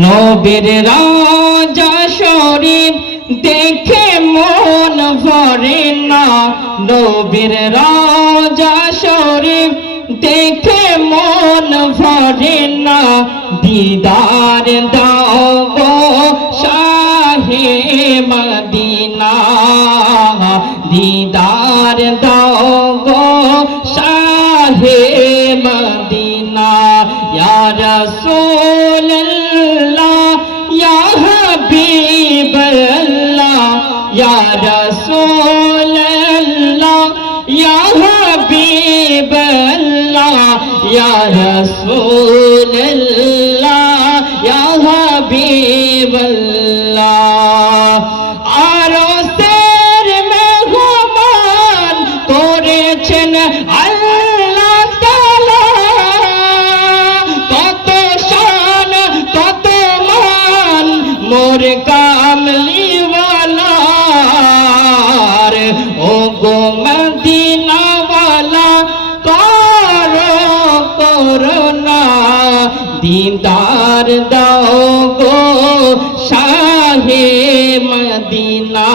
নবীর রাজা শরীফ দেখে মন ভরে না, নবীর রাজা শরীফ দেখে মন ভরে না, দিদার দাও গো শাহে মদিনা, দিদার দাও গো শাহে মদিনা। ইয়া রাসূলুল্লাহ ইয়া হাবিবাল্লাহ, ইয়া রাসূলুল্লাহ ইয়া হাবিবাল্লাহ, ইয়া রাসূলুল্লাহ ইয়া হাবিবাল্লাহ। আরশের মেহমান করেছেন আল্লাহ তাআলা, কত শান কত মান মোর কামলিওয়ালার, ও গো মদিনাওয়ালা করো করুণা, দিদার দাও গো শাহে মদিনা,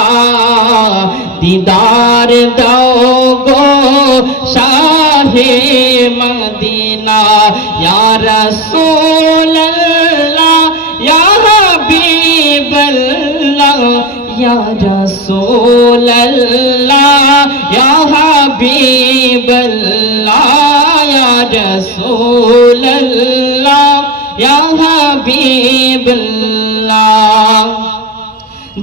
দিদার দাও গো শাহে মদিনা। ইয়া রাসূলুল্লাহ ইয়া হাবিবাল্লাহ, ইয়া রাসূলুল্লাহ ইয়া হাবিবাল্লাহ, ইয়া রাসূলুল্লাহ ইয়া হাবিবাল্লাহ।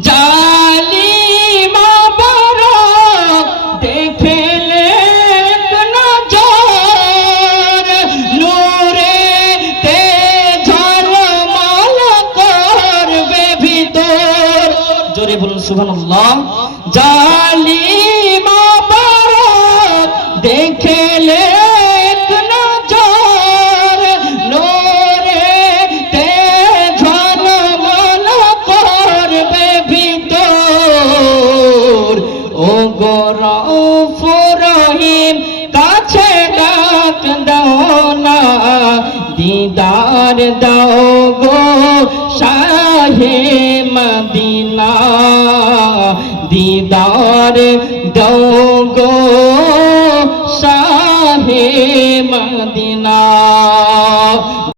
জালিমা বারক দেখলে নজর, নূরে তে ঝলমল করবে ভিতর, জোরে বলুন সুবহানাল্লাহ। জালিমা বারক দেখলে নজর, নূরে তে ঝলমল করবে ভিতর, ও গো রউফুর রহিম কাছে ডাক দাও না, দিদার দাও গো শাহে মদিনা, দিদার দাও গো